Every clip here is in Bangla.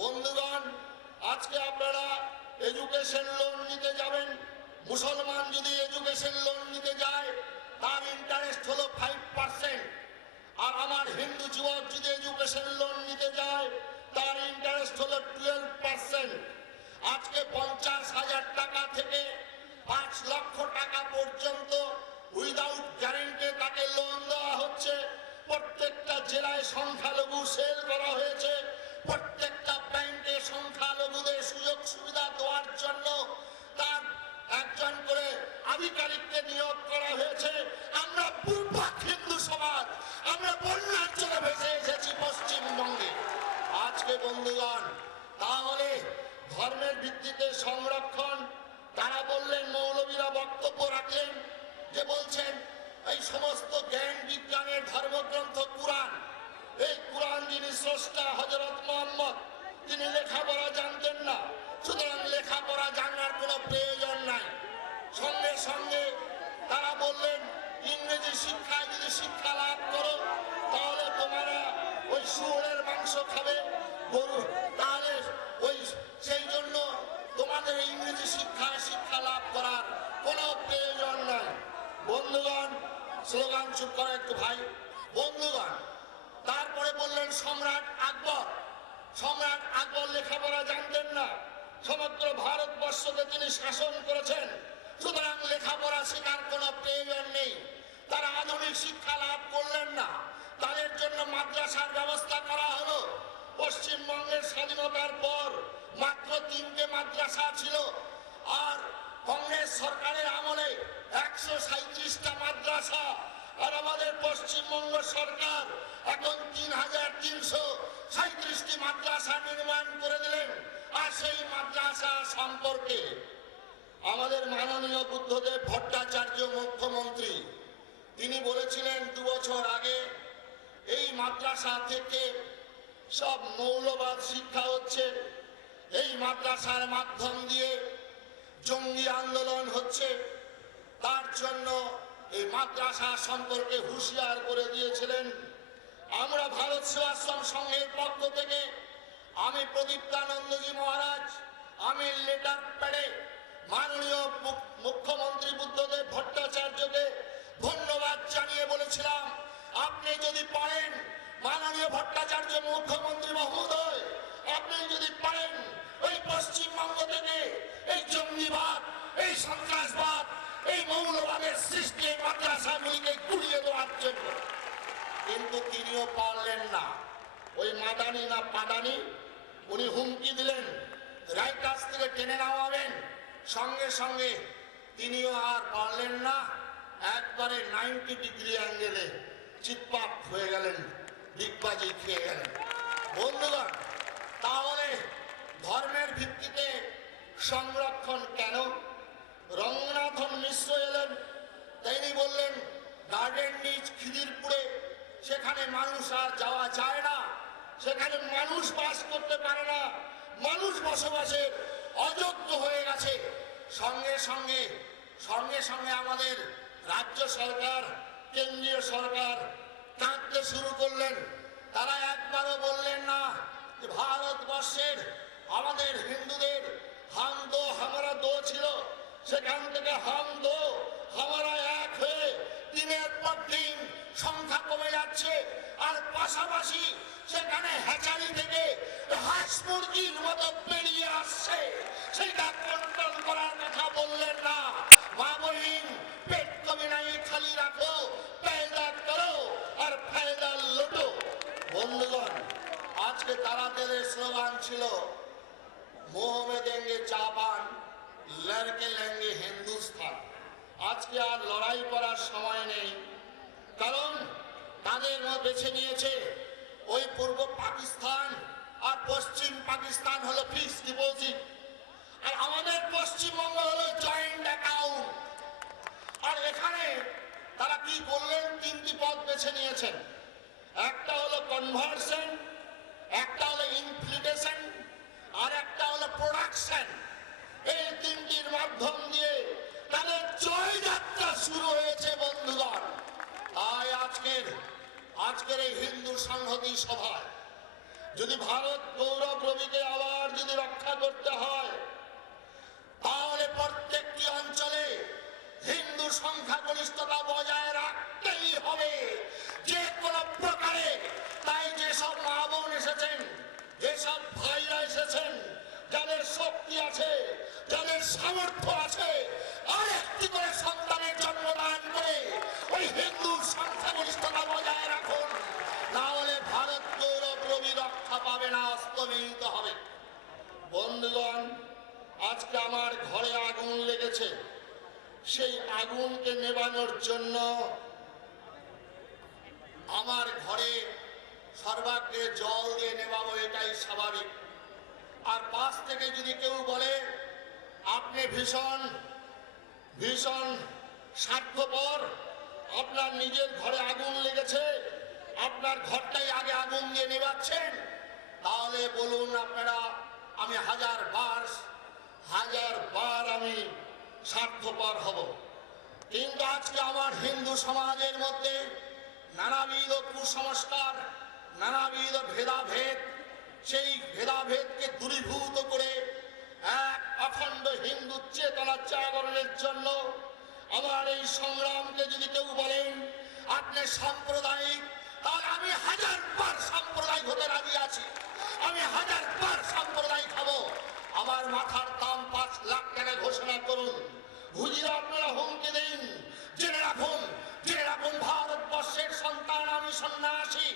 বন্ধুগণ, আজকে আপনারা এডুকেশন লোন নিতে যাবেন। মুসলমান যদি এডুকেশন লোন নিতে যায় তার ইন্টারেস্ট হলো 5%, আর আমার হিন্দু যুবক যদি এডুকেশন লোন নিতে যায় তার ইন্টারেস্ট হলো 12%। আজকে 50,000 টাকা থেকে 5 লক্ষ টাকা পর্যন্ত উইদাউট গ্যারেন্টি তাকে লোন দেওয়া হচ্ছে। প্রত্যেকটা জেলায় সংখ্যালঘু সেল করা হয়েছে। প্রত্যেকটা ব্যাংকে সংখ্যালঘুদের সুযোগ সুবিধা দেওয়ার জন্য তার একজন করে আধিকারিককে নিয়োগ করা হয়েছে। আমরা পূর্বাক হিন্দু সমাজ, আমরা বন্যার জন্য ভেসে এসেছি পশ্চিমবঙ্গে। আজকে বন্ধুগণ, তাহলে ধর্মের ভিত্তিতে সংরক্ষণ, তারা বললেন, মৌলবীরা বক্তব্য রাখলেন যে বলছেন এই সমস্ত জ্ঞান বিজ্ঞানের ধর্মগ্রন্থ কুরআন, এই কুরআন যিনি স্রষ্টা হযরত মুহাম্মদ, তিনি লেখাপড়া জানতেন না, সুতরাং লেখাপড়া জানার কোনো প্রয়োজন নাই। সঙ্গে সঙ্গে তারা বললেন ইংরেজি শিক্ষায় যদি শিক্ষা লাভ করো তাহলে তোমরা ওই শুয়োরের মাংস খাবে, গরু, তাহলে ওই সেই জন্য তোমাদের ইংরেজি শিক্ষায় শিক্ষা লাভ করার কোনো প্রয়োজন নাই। বন্ধুগণ, স্লোগান চুপ করা একটু ভাই। বন্ধুগণ, তারপরে বললেন সম্রাট আকবর। সম্রাট আকবর লেখাপড়া জানতেন না, সমগ্র ভারতবর্ষকে তিনি শাসন করেছেন, সুতরাং লেখাপড়া শেখার কোনো প্রয়োজন নেই। তারা আধুনিক শিক্ষা লাভ করলেন না, তাদের জন্য মাদ্রাসার ব্যবস্থা করা হলো। পশ্চিমবঙ্গের স্বাধীনতার পর মাত্র 3টে মাদ্রাসা ছিল, আর কংগ্রেস সরকারের আমলে 137টা মাদ্রাসা। আর আমাদের পশ্চিমবঙ্গ সরকার এখন 3,337টি মাদ্রাসা নির্মাণ করে দিলেন। আর সেই মাদ্রাসা সম্পর্কে আমাদের মাননীয় বুদ্ধদেব ভট্টাচার্য মুখ্যমন্ত্রী, তিনি বলেছিলেন 2 বছর আগে এই মাদ্রাসা থেকে সব মৌলবাদ শিক্ষা হচ্ছে, এই মাদ্রাসার মাধ্যম দিয়ে জঙ্গি আন্দোলন হচ্ছে। তার জন্য এই মাদ্রাসা সম্পর্কে হুঁশিয়ার করে দিয়েছিলেন। আমরা ভারত সেবাশ্রম সংঘের পক্ষ থেকে আমি প্রদীপ্তানন্দজি মহারাজ, আমি লেটার প্যাডে মাননীয় মুখ্যমন্ত্রী বুদ্ধদেব ভট্টাচার্যকে ধন্যবাদ জানিয়ে বলেছিলাম, আপনি যদি পারেন মাননীয় ভট্টাচার্য মুখ্যমন্ত্রী মহোদয়, আপনি যদি পারেন ওই পশ্চিমবঙ্গ থেকে এই জঙ্গিবাদ, এই সন্ত্রাসবাদ, এই মৌলবাদের সৃষ্টি মাদ্রাসাগুলিকে গুড়িয়ে দেওয়ার জন্য। কিন্তু তিনিও পারলেন না। ওই মাদানি না পাদানি, উনি হুমকি দিলেন রায় কাছ থেকে টেনে নামাবেন, সঙ্গে সঙ্গে তিনিও আর পারলেন না। একবারে 90 ডিগ্রি অ্যাঙ্গেলে চিৎপাত হয়ে গেলেন, ডিগবাজি খেয়ে গেলেন। বন্ধুগণ, তাহলে ধর্মের ভিত্তিতে সংরক্ষণ কেন? রঙ্গনাথন মিশ্র এলেন, তিনি বললেন গার্ডেন রিচ খিদিরপুরে সেখানে মানুষ আর যাওয়া যায় না, সেখানে মানুষ বাস করতে পারে না, মানুষ বসবাসের অযোগ্য হয়ে গেছে। সঙ্গে সঙ্গে সঙ্গে সঙ্গে আমাদের রাজ্য সরকার, কেন্দ্রীয় সরকার কাঁদতে শুরু করলেন। তারা একবারও বললেন না যে ভারতবর্ষের আমাদের হিন্দুদের হাম দো হামারা দো ছিল, সেখান থেকে হাম দো হামারা এক হয়ে দিনের পর দিন সংখ্যা কমে যাচ্ছে। আর পাশাপাশি সেখানে হ্যাচারি থেকে হাঁস মুরগির মতো বেরিয়ে আসছে, সেটা কন্ট্রোল করার কথা বললেন না। মা বহিন, পেট কমে নাই খালি রাখো, পেদা করো আর ফায়দা লুটো। বন্ধুগণ, আজকে তাদের স্লোগান ছিল মোহ মে দেঙ্গে জাপান, লড়কে লেঙ্গে হিন্দুস্তান। আজকে আর লড়াই করার সময় নেই, কারণ তাদের বেছে নিয়েছে ওই পূর্ব পাকিস্তান আর পশ্চিম পাকিস্তান হলো ফিক্সড ডিপোজিট, আর আমাদের পশ্চিমবঙ্গ হলো জয়েন্ট অ্যাকাউন্ট। আর এখানে তারা কি করলেন? 3টি পথ বেছে নিয়েছেন। একটা হলো কনভার্সন, একটা হলো ইনফ্লিটেশন, আর একটা হলো প্রোডাকশন। এই 3টির মাধ্যম দিয়ে তাদের জয়যাত্রা শুরু হয়েছে। বন্ধুগণ, তাই আজকের এই হিন্দু সংহতি সভায় যদি ভারত গৌরব রবিকে শক্তি আছে, যাদের সামর্থ্য আছে, আর একটি করে সন্তানের জন্মদান করে ওই হিন্দু সংখ্যাগরিষ্ঠতা বজায় রাখুন, না হলে ভারত গৌরব রবি রক্ষা পাবে না, অস্তমিত হবে। বন্ধুগণ, আজকে আমার ঘরে আগুন লেগেছে, সেই আগুনকে নেভানোর জন্য আমার ঘরে সর্বাগ্রে জল দিয়ে নেভাবো, এটাই স্বাভাবিক। আর পাশ থেকে যদি কেউ বলে আপনি ভীষণ ভীষণ স্বার্থপর, আপনার নিজের ঘরে আগুন লেগেছে, আপনার ঘরটাই আগে আগুন দিয়ে নেভাচ্ছেন, তাহলে বলুন আপনারা, আমি হাজার বার আমি স্বার্থপর হব। কিন্তু আজকে আমার হিন্দু সমাজের মধ্যে নানাবিধ কুসংস্কার, নানাবিধ ভেদাভেদ, সেই ভেদাভেদকে দূরীভূত করে এক অখণ্ড হিন্দু চেতনা জাগরণের জন্য আমার এই সংগ্রামকে যদি কেউ বলেন আপনি সাম্প্রদায়িক, তাহলে আমি হাজারবার সাম্প্রদায়িক হতে রাজি আছি, আমি হাজারবার সাম্প্রদায়িক হব। আমার মাথার দাম 5 লাখ টাকা ঘোষণা করুন, হুজুর আপনারা হুমকি দিন, জেনে রাখুন ভারতবর্ষের সন্তান, আমি সন্ন্যাসী,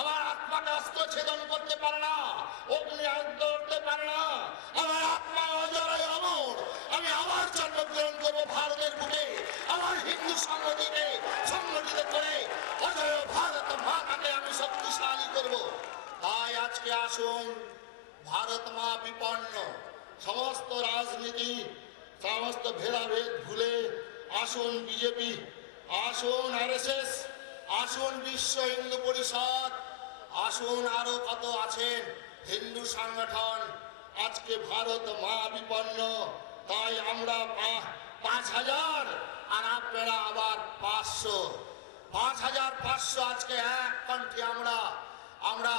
আমার আত্মাকে অস্ত্র ছেদন করতে পারে না, অগ্নি আয়ত্ত করতে পারে না, আমার আত্মা অজয় অমর, আমি আমার জন্মগ্রহণ করবো ভারতের বুকে, আমার হিন্দু সংগঠিকে সংগঠিত করে অজয় ভারত মাতাকে আমি শক্তিশালী করব। তাই আজকে আসুন, ভারত মা বিপন্ন, সমস্ত রাজনীতি, সমস্ত ভেদাভেদ ভুলে আসুন বিজেপি, আসুন আরএসএস, আসুন বিশ্ব হিন্দু পরিষদ, আসুন আরো কত আছেন হিন্দু সংগঠন, আজকে ভারত মা বিপন্ন। তাই আমরা 5,000 আর আপনারা আবার 500, 5,500 আজকে এক কণ্ঠে আমরা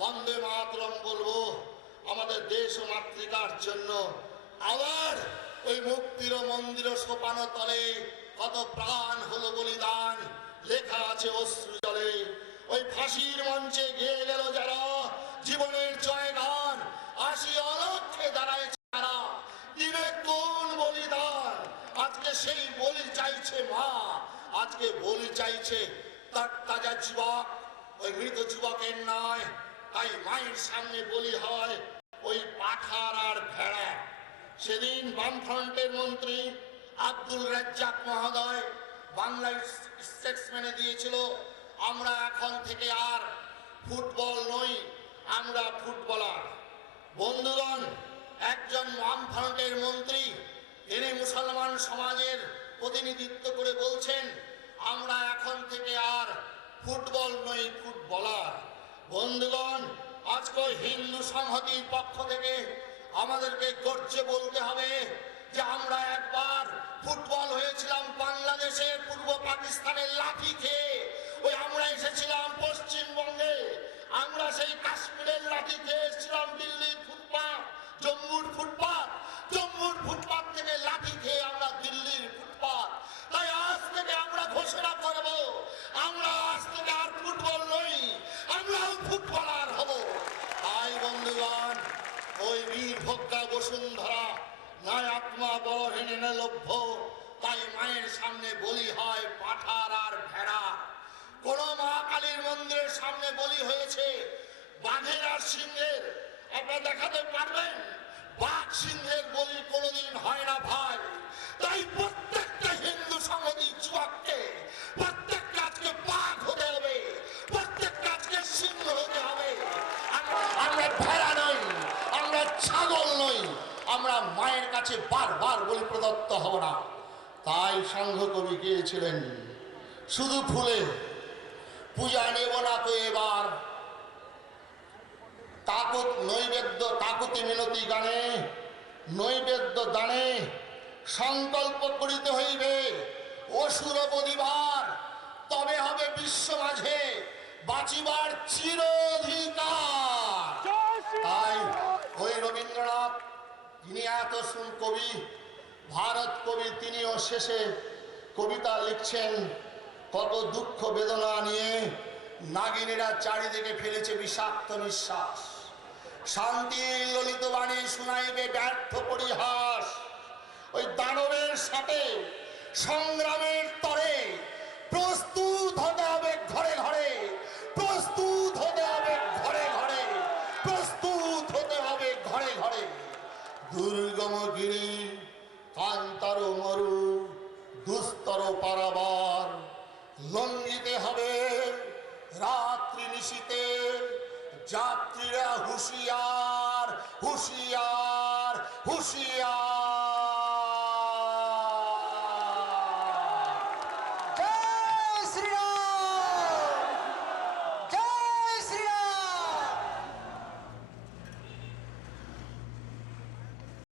বন্দে মাতরম বলবো, আমাদের দেশ ও মাতৃকার জন্য। আবার ওই মুক্তির মন্দির সোপানো তলে কত প্রাণ হলো বলিদান, লেখা আছে অশ্রু জলে। ওই ফাঁসির মঞ্চে গেয়ে গেল যারা জীবনের জয়গান, 80 অলক্ষে দাঁড়ায়ছে তারা, দিবে কোন বলিদান। আজকে সেই বলি চাইছে মা, আজকে বলি চাইছে তার তাজা যুবক, ওই মৃত যুবকের নয়। তাই মায়ের সামনে বলি হয় ওই পাঠার আর ভেড়া। সেদিন বামফ্রন্টের মন্ত্রী আব্দুল রাজ্জাক মহোদয় বাংলায় স্টেটসম্যানে দিয়েছিল, আমরা এখন থেকে আর ফুটবল নই, আমরা ফুটবলার। বন্ধুগণ, একজন বামফ্রন্টের মন্ত্রী, তিনি মুসলমান সমাজের প্রতিনিধিত্ব করে বলছেন আমরা এখন থেকে আর ফুটবল নই, ফুটবলার। বন্ধুগণ, আজকে হিন্দু সংহতির পক্ষ থেকে আমাদেরকে গর্জে বলতে হবে যে আমরা একবার ফুটবল হয়েছিলাম বাংলাদেশের পূর্ব পাকিস্তানের লাঠি খেয়ে, ওই আমরা এসেছিলাম পশ্চিমবঙ্গে, আমরা সেই কাশ্মীরের লাঠি খেয়ে এসেছিলাম দিল্লির ফুটপাথ, জম্মুর ফুটপাথ থেকে লাঠি খেয়ে আমরা দিল্লির ফুটপাথ। তাই আজ থেকে আমরা ঘোষণা করব, আমরা আজ থেকে আর ফুটবল নই, আমরাও ফুটবলার হব। তাই বন্ধুগণ, ওই বীর ভোগ্যা বসুন্ধরা নয় আত্মা বলহীন লভ্য, তাই মায়ের সামনে বলি হয় পাঠার আর ভেড়া। কোন মা কালীর মন্দিরের সামনে বলি হয়েছে বাঘের আর সিংহের, আপনারা দেখাতে পারবেন? বাঘ সিংহের বলি কোনোদিন হয় না ভাই। তাই প্রত্যেকটা হিন্দু সংহতি যুবককে প্রত্যেকটা আজকে বাঘ হতে হবে, প্রত্যেকটা আজকে সিংহ হতে হবে। আমরা ভেড়া নই, আমরা ছাগল নই, আমরা মায়ের কাছে বারবার বলি প্রদত্ত হব না। তাই সংঘ কবি গিয়েছিলেন, শুধু ফুলে পূজা নেব না তো এবার, তাকত নৈবেদ্য তাকতি মিনতি গানে, নৈবেদ্য দানে সংকল্প করিতে হইবে অসুর বদিবার, তবে হবে বিশ্ব মাঝে বাঁচিবার চির অধিকার। তাই ওই রবীন্দ্রনাথ, তিনি এত কবি, ভারত কবি, তিনিও শেষে কবিতা লিখছেন কত দুঃখ বেদনা নিয়ে। নাগিনীরা চারিদিকে ফেলেছে বিষাক্ত নিঃশ্বাস, শান্তি ললিত বাণী শুনাইবে ব্যর্থ পরিহাস। ওই দানবের সাথে সংগ্রামের তরে প্রস্তুত হতে হবে ঘরে ঘরে, প্রস্তুত হতে হবে ঘরে ঘরে, প্রস্তুত হতে হবে ঘরে ঘরে। দুর্গম গিরি কান্তার মরু দুস্তর পারাবার, লঙ্ঘিতে হবে রাত্রি নিশীতে। যাত্রীরা হুঁশিয়ার হুঁশিয়ার হুঁশিয়ার।